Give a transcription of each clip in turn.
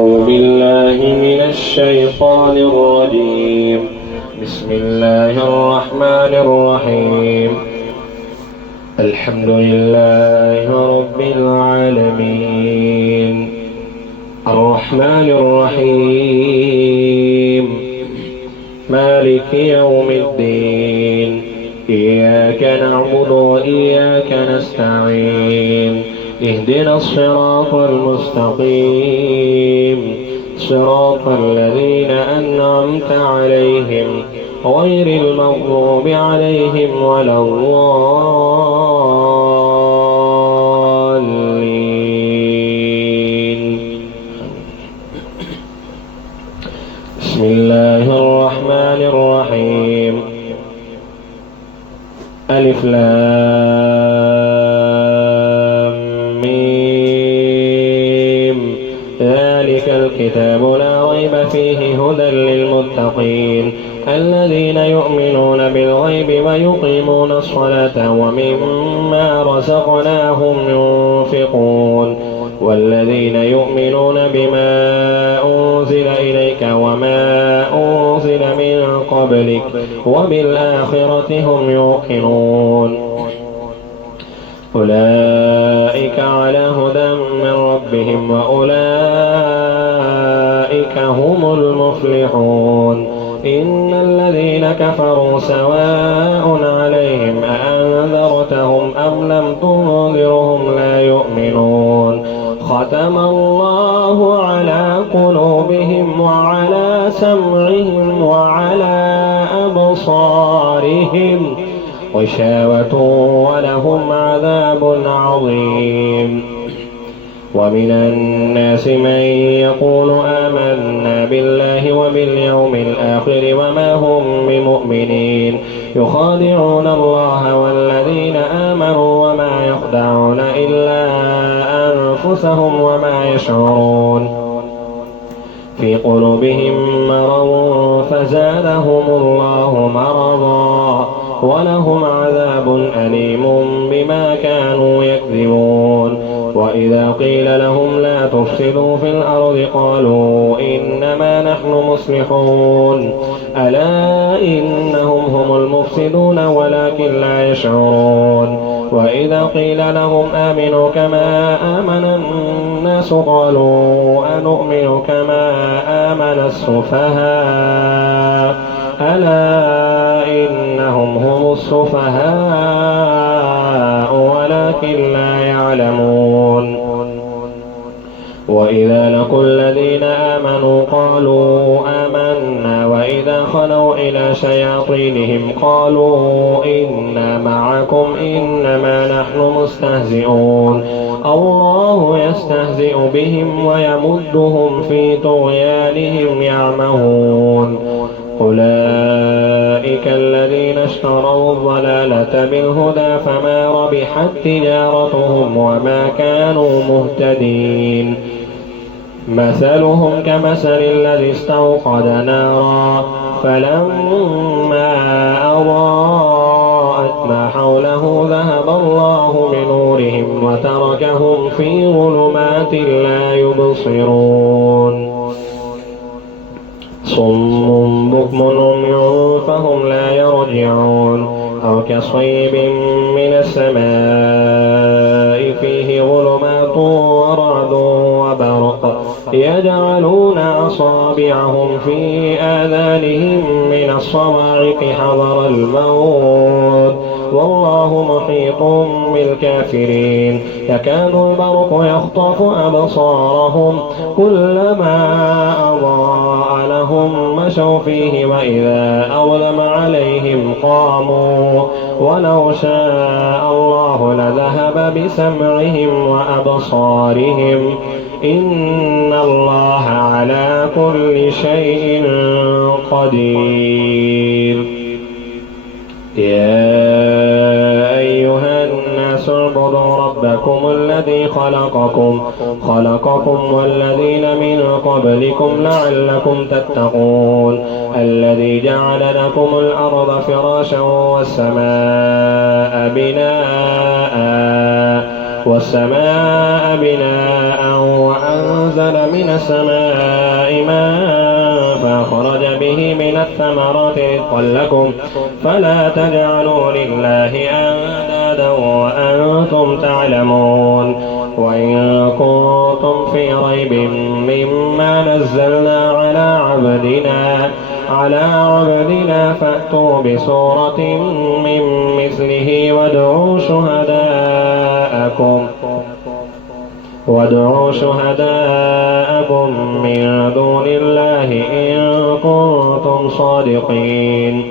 أعوذ بالله من الشيطان الرجيم. بسم الله الرحمن الرحيم. الحمد لله رب العالمين الرحمن الرحيم مالك يوم الدين إياك نعبد وإياك نستعين اهدنا الصراط المستقيم صراط الذين أنعمت عليهم غير المغضوب عليهم ولا الضالين. بسم الله الرحمن الرحيم. ألف لام ميم ذلك الكتاب لا ريب فيه هدى للمتقين الذين يؤمنون بالغيب ويقيمون الصلاة ومما رزقناهم ينفقون والذين يؤمنون بما أنزل إليك وما أنزل من قبلك وبالآخرة هم يوقنون أولئك على هدى من ربهم وأولئك هم المفلحون. إن الذين كفروا سواء عليهم أأنذرتهم أم لم تنذرهم لا يؤمنون. ختم الله على قلوبهم وعلى سمعهم وعلى أبصارهم غشاوة ولهم عذاب عظيم. ومن الناس من يقول آمنا بالله وباليوم الآخر وما هم بمؤمنين يخادعون الله والذين آمنوا وما يخدعون إلا أنفسهم وما يشعرون. في قلوبهم مرض فزادهم الله مرضا ولهم عذاب أليم بما كانوا يكذبون. وإذا قيل لهم لا تفسدوا في الأرض قالوا إنما نحن مصلحون ألا إنهم هم المفسدون ولكن لا يشعرون. وإذا قيل لهم آمنوا كما آمن الناس قالوا أنؤمن كما آمن السفهاء ألا إنهم هم السفهاء ولكن لا يعلمون. وإذا لقوا الذين آمنوا قالوا آمنا وإذا خلوا إلى شياطينهم قالوا إنا معكم إنما نحن مستهزئون الله يستهزئ بهم ويمدهم في طغيانهم يعمهون. أولئك الذين اشتروا الضلالة بالهدى فما ربحت تجارتهم وما كانوا مهتدين. مثلهم كمثل الذي استوقد نارا فلما أضاءت ما حوله ذهب الله بنورهم وتركهم في ظلمات لا يبصرون. صم بكم عمي فهم لا يرجعون أو كصيب من السماء فيه ظلمات ورعد وبرق يجعلون أصابعهم في آذانهم من الصواعق حذر الموت والله محيط بالكافرين. يكاد البرق يخطف أبصارهم كلما أضاء لهم مشوا فيه وإذا أظلم عليهم قاموا ولو شاء الله لذهب بسمعهم وأبصارهم إن الله على كل شيء قدير. يا أيها الناس اعبدوا ربكم الذي خلقكم والذين من قبلكم لعلكم تتقون الذي جعل لكم الأرض فراشا والسماء بناء والسماء بناء وأنزل من السماء ماء فأخرج به من الثمرات رزقا لكم فلا تجعلوا لله أندادا وأنتم تعلمون وإن كنتم في ريب مما نزلنا على عبدنا فأتوا بسورة من مثله وادعوا شهداءكم من دون الله إن كنتم صادقين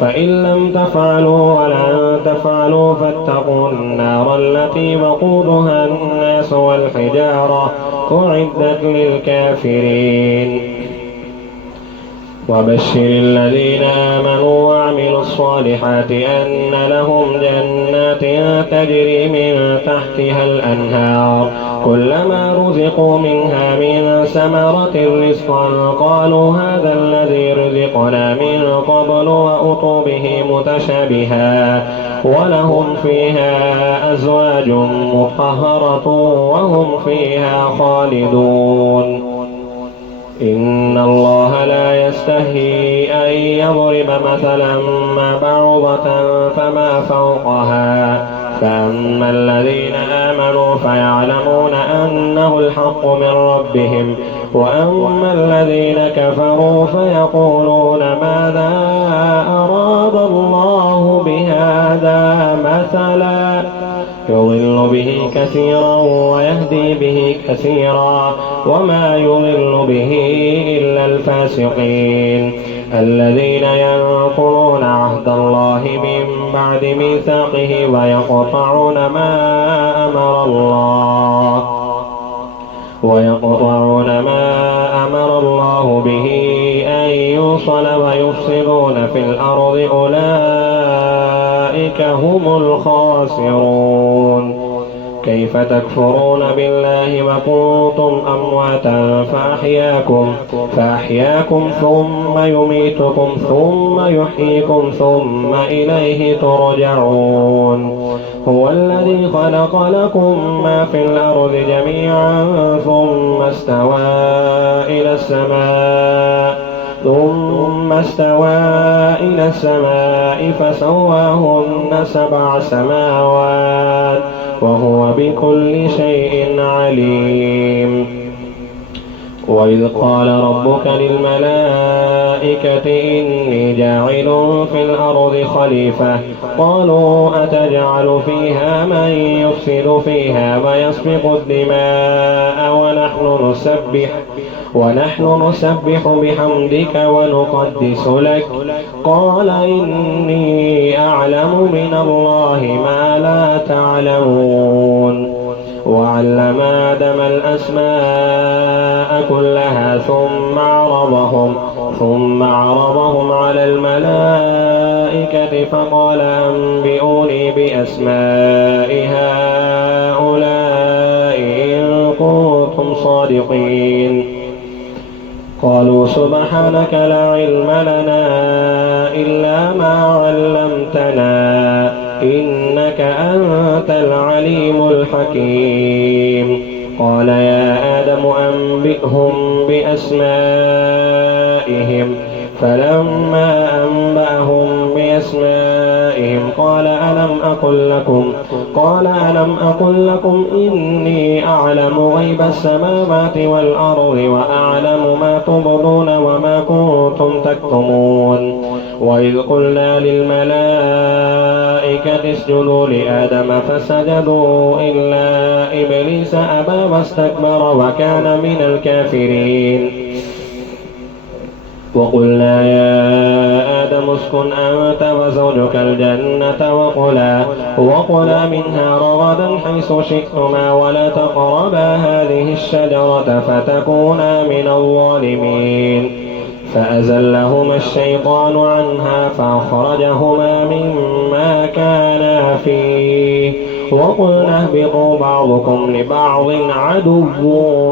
فإن لم تفعلوا ولن تفعلوا فاتقوا النار التي وقودها الناس والحجارة أعدت للكافرين وبشر الذين آمنوا وعملوا الصالحات أن لهم جنات تجري من تحتها الأنهار كلما رزقوا منها من ثمرة رزقا قالوا هذا الذي رزقنا من قبل وأتوا به متشابها ولهم فيها أزواج مطهرة وهم فيها خالدون إن الله لا يستحيي أن يضرب مثلا ما بعوضة فما فوقها فأما الذين آمنوا فيعلمون أنه الحق من ربهم وأما الذين كفروا فيقولون ماذا أراد الله بهذا مثلا يضل به كثيرا ويهدي به كثيرا وما يضل به إلا الفاسقين الذين ينقضون عهد الله من بعد ميثاقه ويقطعون ما أمر الله به أن يوصل ويفسدون في الأرض أولئك هم الخاسرون كيف تكفرون بالله وكنتم أمواتا فأحياكم ثم يميتكم ثم يحييكم ثم إليه ترجعون هو الذي خلق لكم ما في الأرض جميعا ثم استوى إلى السماء فسواهن 7 سماوات وهو بكل شيء عليم وإذ قال ربك للملائكة إني جاعل في الأرض خليفة قالوا أتجعل فيها من يفسد فيها ويسفك الدماء ونحن نسبح بحمدك ونقدس لك قال إني أعلم من الله ما لا تعلمون وعلم آدم الأسماء كلها ثم عرضهم على الملائكة فقال أنبئوني بأسماء هؤلاء إن كنتم صادقين قالوا سبحانك لا علم لنا إلا ما علمتنا إنك أنت العليم الحكيم قال يا آدم أنبئهم بأسمائهم فلما أنبأهم بأسمائهم قال ألم أقل لكم إني أعلم غيب السماوات والأرض وأعلم ما تبدون وما كنتم تكتمون وإذ قلنا للملائكة اسجدوا لآدم فسجدوا إلا إبليس أبى واستكبر وكان من الكافرين وقلنا يا آدم اسكن أنت وزوجك الجنة وكلا منها رغدا حيث شئتما ولا تقربا هذه الشجرة فتكونا من الظالمين فأزلهما الشيطان عنها فأخرجهما مما كانا فيه وقلنا اهبطوا بعضكم لبعض عدو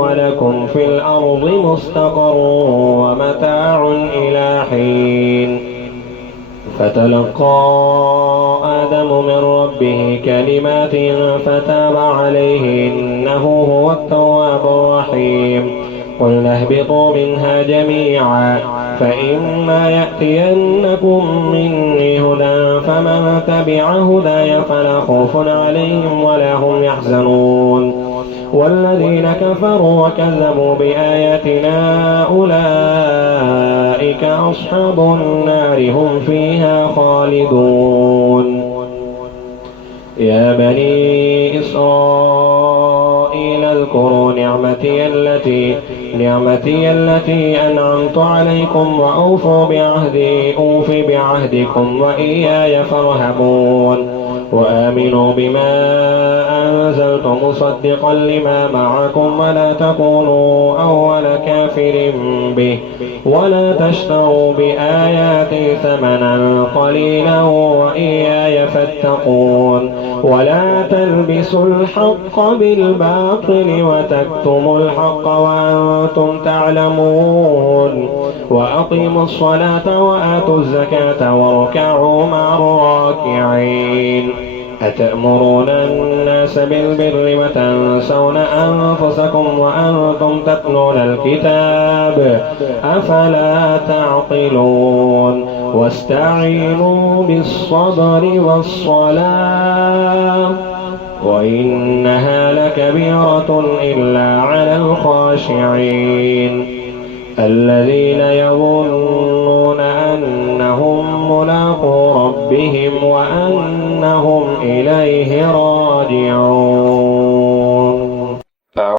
ولكم في الأرض مستقر ومتاع إلى حين فتلقى آدم من ربه كلمات فتاب عليه إنه هو التواب الرحيم. قلنا اهبطوا منها جميعا فإما يأتينكم مني هدى فمن تبع هداي فلا خوف عليهم ولا هم يحزنون. والذين كفروا وكذبوا بآياتنا أولئك أصحاب النار هم فيها خالدون. يا بني إسرائيل اذكروا نعمتي التي أنعمت عليكم وأوفوا بعهدي أوف بعهدكم وإياي فارهبون. وآمنوا بما أنزلت مصدقا لما معكم ولا تكونوا أول كافر به ولا تشتروا بآياتي ثمنا قليلا وإياي فاتقون. ولا تلبسوا الحق بالباطل وتكتموا الحق وأنتم تعلمون. وأقيموا الصلاة وآتوا الزكاة واركعوا مع الراكعين. أتأمرون الناس بالبر وتنسون أنفسكم وأنتم تتلون الكتاب أفلا تعقلون. واستعينوا بالصبر والصلاة وإنها لكبيرة إلا على الخاشعين الذين يظنون أنهم ملاقو ربهم وأنهم إليه راجعون.